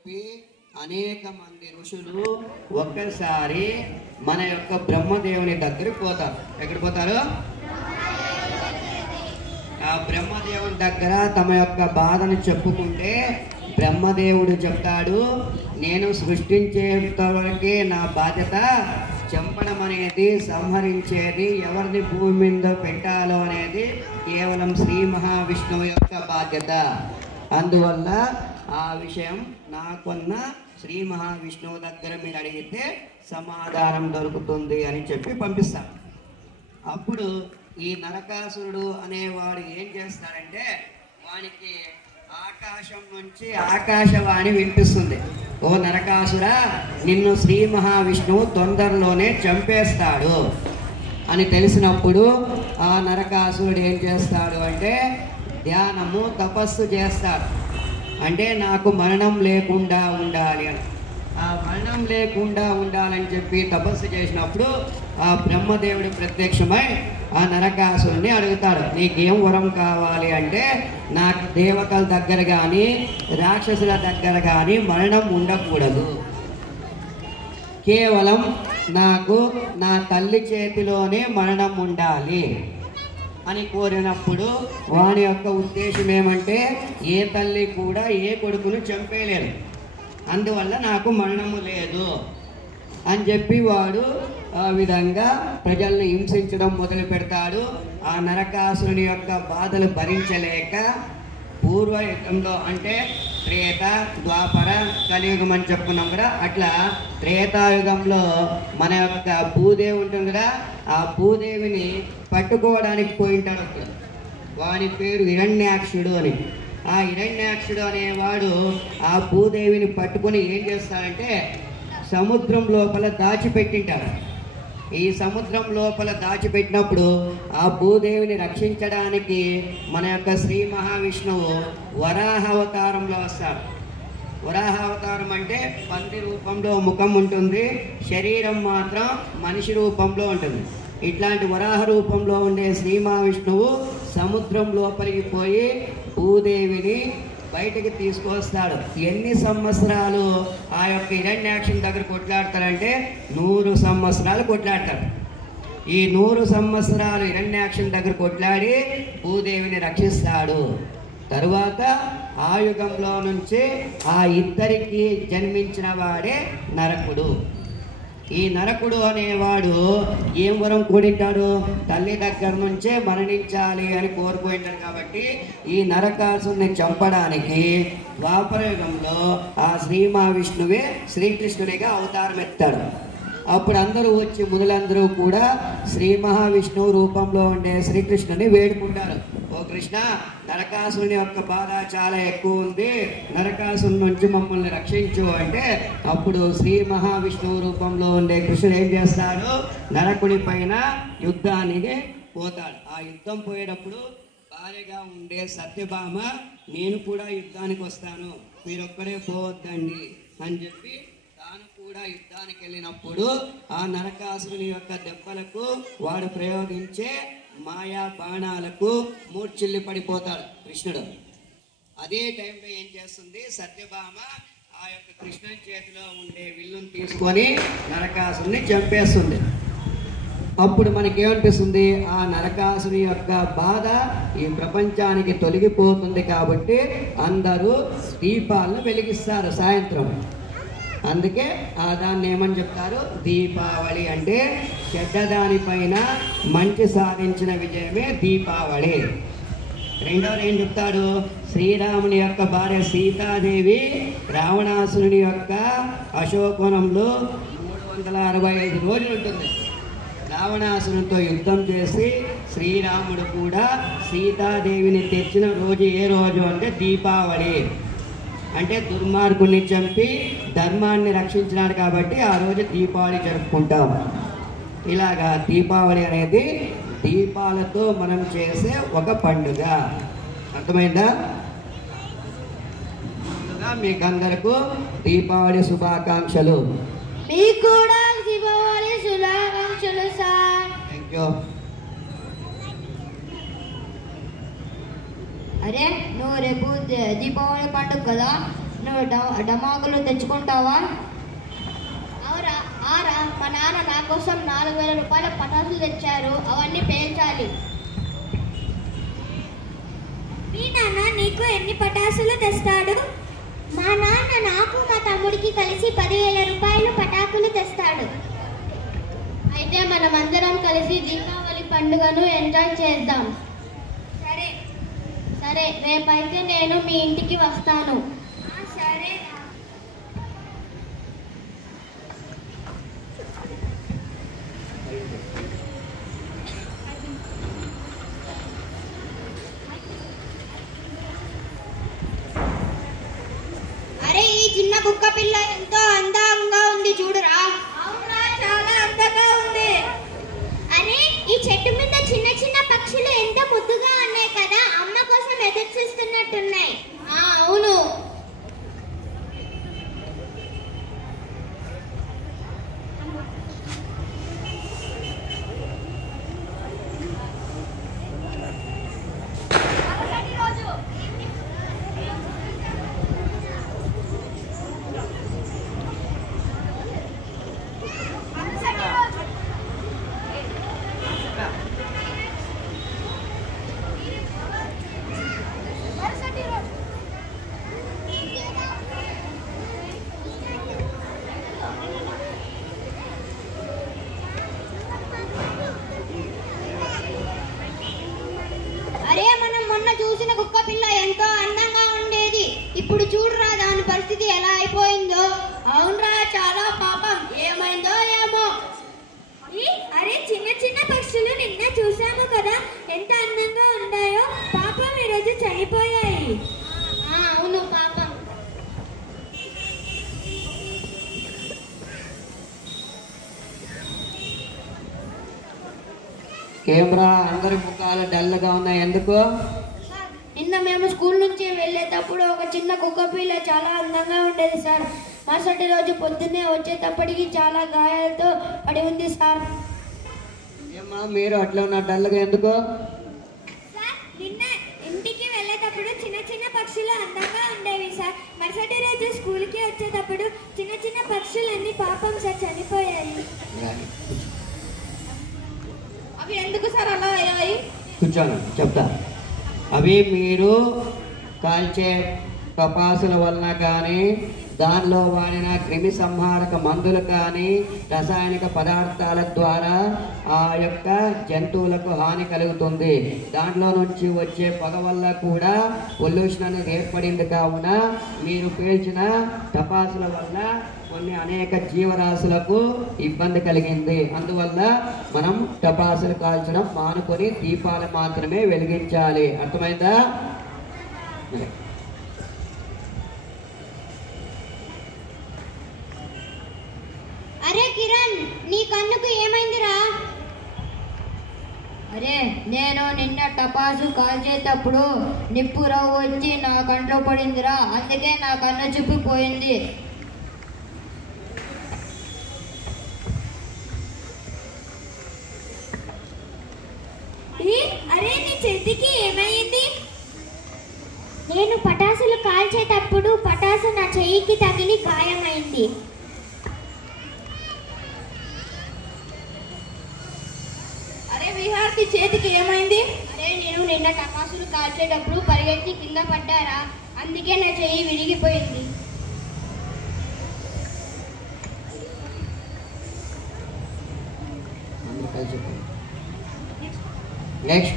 చెప్పి అనేక మంది ఋషులు ఒక్కసారి మన యొక్క బ్రహ్మదేవుని దగ్గరికి పోతారు. ఎక్కడికి పోతారు? ఆ బ్రహ్మదేవుని దగ్గర తమ యొక్క బాధను చెప్పుకుంటే బ్రహ్మదేవుడు చెప్తాడు, నేను సృష్టించేంతవరకే నా బాధ్యత, చంపడం అనేది, సంహరించేది, ఎవరిని భూమి మీద పెట్టాలో అనేది కేవలం శ్రీ మహావిష్ణువు యొక్క బాధ్యత. అందువల్ల ఆ విషయం నాకున్న శ్రీ మహావిష్ణువు దగ్గర మీరు అడిగితే సమాధానం దొరుకుతుంది అని చెప్పి పంపిస్తాను. అప్పుడు ఈ నరకాసురుడు అనేవాడు ఏం చేస్తాడంటే, వానికి ఆకాశం నుంచి ఆకాశవాణి వినిపిస్తుంది, ఓ నరకాసురా, నిన్ను శ్రీ మహావిష్ణువు తొందరలోనే చంపేస్తాడు అని తెలిసినప్పుడు ఆ నరకాసురుడు ఏం చేస్తాడు అంటే ధ్యానము, తపస్సు చేస్తాడు. అంటే నాకు మరణం లేకుండా ఉండాలి అని. ఆ మరణం లేకుండా ఉండాలని చెప్పి తపస్సు చేసినప్పుడు ఆ బ్రహ్మదేవుడు ప్రత్యక్షమై ఆ నరకాసురుని అడుగుతాడు, నీకేం వరం కావాలి అంటే, నాకు దేవతల దగ్గర కానీ రాక్షసుల దగ్గర కానీ మరణం ఉండకూడదు, కేవలం నాకు నా తల్లి చేతిలోనే మరణం ఉండాలి అని కోరినప్పుడు వాని యొక్క ఉద్దేశం ఏమంటే, ఏ తల్లి కూడా ఏ కొడుకును చంపేయలేదు, అందువల్ల నాకు మరణము లేదు అని చెప్పి వాడు ఆ విధంగా ప్రజల్ని హింసించడం మొదలు పెడతాడు. ఆ నరకాసురుని యొక్క బాధలు భరించలేక పూర్వయుగంలో అంటే త్రేత, ద్వాపర, కలియుగం అని చెప్పుకున్నాం కదా, అట్లా త్రేతాయుగంలో మన యొక్క భూదేవి ఉంటుంది కదా, ఆ భూదేవిని పట్టుకోవడానికి పోయింటాడు అప్పుడు. వాని పేరు హిరణ్యాక్షుడు అని. ఆ హిరణ్యాక్షుడు అనేవాడు ఆ భూదేవిని పట్టుకొని ఏం చేస్తాడంటే సముద్రం లోపల దాచిపెట్టింటాడు. ఈ సముద్రం లోపల దాచిపెట్టినప్పుడు ఆ భూదేవిని రక్షించడానికి మన యొక్క శ్రీ మహావిష్ణువు వరాహ అవతారంలో వస్తాడు. వరాహ అవతారం అంటే పంది రూపంలో ముఖం ఉంటుంది, శరీరం మాత్రం మనిషి రూపంలో ఉంటుంది. ఇట్లాంటి వరాహ రూపంలో ఉండే శ్రీ మహావిష్ణువు సముద్రం లోపలికి పోయి భూదేవిని బయటికి తీసుకొస్తాడు. ఎన్ని సంవత్సరాలు ఆ యొక్క హిరణ్యాక్షుని దగ్గర కొట్లాడతారంటే 100 సంవత్సరాలు కొట్లాడతాడు. ఈ 100 సంవత్సరాలు హిరణ్యాక్షుని దగ్గర కొట్లాడి భూదేవిని రక్షిస్తాడు. తరువాత ఆ యుగంలో నుంచి ఆ ఇద్దరికి జన్మించిన వాడే నరకుడు. ఈ నరకుడు అనేవాడు ఏం వరం కోడింటాడు, తల్లి దగ్గర నుంచే మరణించాలి అని కోరుకుంటాడు. కాబట్టి ఈ నరకాసుని చంపడానికి ద్వాపరయుగంలో ఆ శ్రీ మహావిష్ణువే శ్రీకృష్ణుడిగా అవతారం ఎత్తాడు. అప్పుడు అందరూ వచ్చి మునులందరూ కూడా శ్రీ మహావిష్ణువు రూపంలో ఉండే శ్రీకృష్ణుని వేడుకుంటారు, ఓ కృష్ణ, నరకాసుని యొక్క బాధ చాలా ఎక్కువ ఉంది, నరకాసుని నుంచి మమ్మల్ని రక్షించు అంటే అప్పుడు శ్రీ మహావిష్ణువు రూపంలో ఉండే కృష్ణుడు ఏం చేస్తాడు, నరకుడి పైన యుద్ధానికి పోతాడు. ఆ యుద్ధం పోయేటప్పుడు భార్యగా ఉండే సత్యభామ, నేను కూడా యుద్ధానికి వస్తాను, మీరొక్కడే పోవద్దండి అని చెప్పి తాను కూడా యుద్ధానికి వెళ్ళినప్పుడు ఆ నరకాసురుని యొక్క దెబ్బలకు వాడు ప్రయోగించే మాయా బాణాలకు మూర్ఛిల్లి పడిపోతాడు కృష్ణుడు. అదే టైంలో ఏం చేస్తుంది సత్యభామ, ఆ యొక్క కృష్ణుని చేతిలో ఉండే విల్లును తీసుకొని నరకాసురుని చంపేస్తుంది. అప్పుడు మనకేమనిపిస్తుంది, ఆ నరకాసుని యొక్క బాధ ఈ ప్రపంచానికి తొలగిపోతుంది. కాబట్టి అందరూ దీపాలను వెలిగిస్తారు సాయంత్రం. అందుకే దాన్ని ఏమని చెప్తారు, దీపావళి. అంటే చెడ్డదానిపైన మంచి సాధించిన విజయమే దీపావళి. రెండవది ఏం చెప్తాడు, శ్రీరాముని యొక్క భార్య సీతాదేవి రావణాసురుని యొక్క అశోకవనంలో 365 రోజులు ఉంటుంది. రావణాసురునితో యుద్ధం చేసి శ్రీరాముడు కూడా సీతాదేవిని తెచ్చిన రోజు ఏ రోజు అంటే దీపావళి. అంటే దుర్మార్గుని చంపి ధర్మాన్ని రక్షించినాడు కాబట్టి ఆ రోజు దీపావళి జరుపుకుంటాం. ఇలాగా దీపావళి అనేది దీపాలతో మనం చేసే ఒక పండుగ. అర్థమైందా? మీకు అందరికీ దీపావళి శుభాకాంక్షలు. మీకు కూడా దీపావళి శుభాకాంక్షలు సార్. Thank you. అరే నువ్వు రేపు దీపావళి పండుగ కదా, నువ్వు డమాకులు తెచ్చుకుంటావా? అవురా ఆరా, మా నాన్న నా కోసం 4,000 రూపాయల పటాసులు తెచ్చారు, అవన్నీ పేల్చాలి. మీ నాన్న నీకు ఎన్ని పటాసులు తెస్తాడు? మా నాన్న నాకు మా తమ్ముడికి కలిసి 10,000 రూపాయలు పటాకులు తెస్తాడు. అయితే మనమందరం కలిసి దీపావళి పండుగను ఎంజాయ్ చేద్దాం. సరే సరే, రేపైతే నేను మీ ఇంటికి వస్తాను. సరే. అరే, ఈ చిన్న కుక్క పిల్ల ఎంతో అందంగా ఉంది చూడురా. అవునా, చాలా అందంగా ఉంది. అరే, ఈ చెట్టు మీద చిన్న చిన్న పక్షులు ఎంత ముద్దుగా ఉన్నాయి కదా, అమ్మ కోసం ఎదురు చూస్తున్నట్టున్నాయి. అవును. అరే, మనం మొన్న చూసిన కుక్క పిల్ల ఎంతో అందంగా ఉండేది, ఇప్పుడు చూడరా దాని పరిస్థితి ఎలా అయిపోయిందో. అవునరా, చాలా పాపం, ఏమైందో ఏమో. అరే, చిన్న చిన్న పక్షులు నిన్న చూసాము కదా, ఎంత అందంగా ఉన్నాయో, పాపం ఈరోజు చనిపోయాయి. అవును, పాపం. ఏమ్రా, అందరి ముఖాలు డల్గా ఉన్నాయి, ఎందుకు? నిన్న మేము స్కూల్ నుంచి వెళ్ళేటప్పుడు ఒక చిన్న కుక్క పిల్ల చాలా అందంగా ఉండేది సార్. మరుసటి రోజు పొద్దున్నే వచ్చేటప్పటికి చాలా గాయాలతో పడి ఉంది సార్. ఏమ్మా, మీరు అట్లా ఉన్న డల్గా ఎందుకు? సార్, నిన్న ఇంటికి వెళ్ళేటప్పుడు చిన్న చిన్న పక్షులు అందంగా ఉండేవి సార్. మరుసటి రోజు స్కూల్కి వచ్చేటప్పుడు చిన్న చిన్న పక్షులన్నీ పాపం సార్ చనిపోయాయి. అవి ఎందుకు సార్ అలా అయ్యాయి? కూర్చోండి, చెప్తా. అవి మీరు కాల్చే టపాసుల వలన కానీ, దానిలో వాడిన క్రిమి సంహారక మందులు కానీ, రసాయనిక పదార్థాల ద్వారా ఆ యొక్క జంతువులకు హాని కలుగుతుంది. దాంట్లో నుంచి వచ్చే పొగ వల్ల కూడా పొల్యూషన్ అనేది ఏర్పడింది. కావున మీరు పేల్చిన టపాసుల వల్ల కొన్ని అనేక జీవరాశులకు ఇబ్బంది కలిగింది. అందువల్ల మనం టపాసులు కాల్చడం మానుకొని దీపాలు మాత్రమే వెలిగించాలి. అర్థమైందా? అరే కిరణ్, నీ కన్నుకు ఏమైందిరా? అరే, నేను నిన్న టపాసు కాల్చేటప్పుడు నిప్పు రవ్వు వచ్చి నా కంట్లో పడిందిరా, అందుకే నా కన్ను చిప్పిపోయింది. అరే, నీ చేతికి ఏమైంది? నేను పటాసులు కాల్చేటప్పుడు పటాసు నా చెయ్యికి తగిలి గాయమైంది. అరే విహార్తి, చేతికి ఏమైంది? అరే, నేను నిన్న టపాసులు కాల్చేటప్పుడు పరిగెత్తి కింద పడ్డారా, అందుకే నా చెయ్యి విరిగిపోయింది. నెక్స్ట్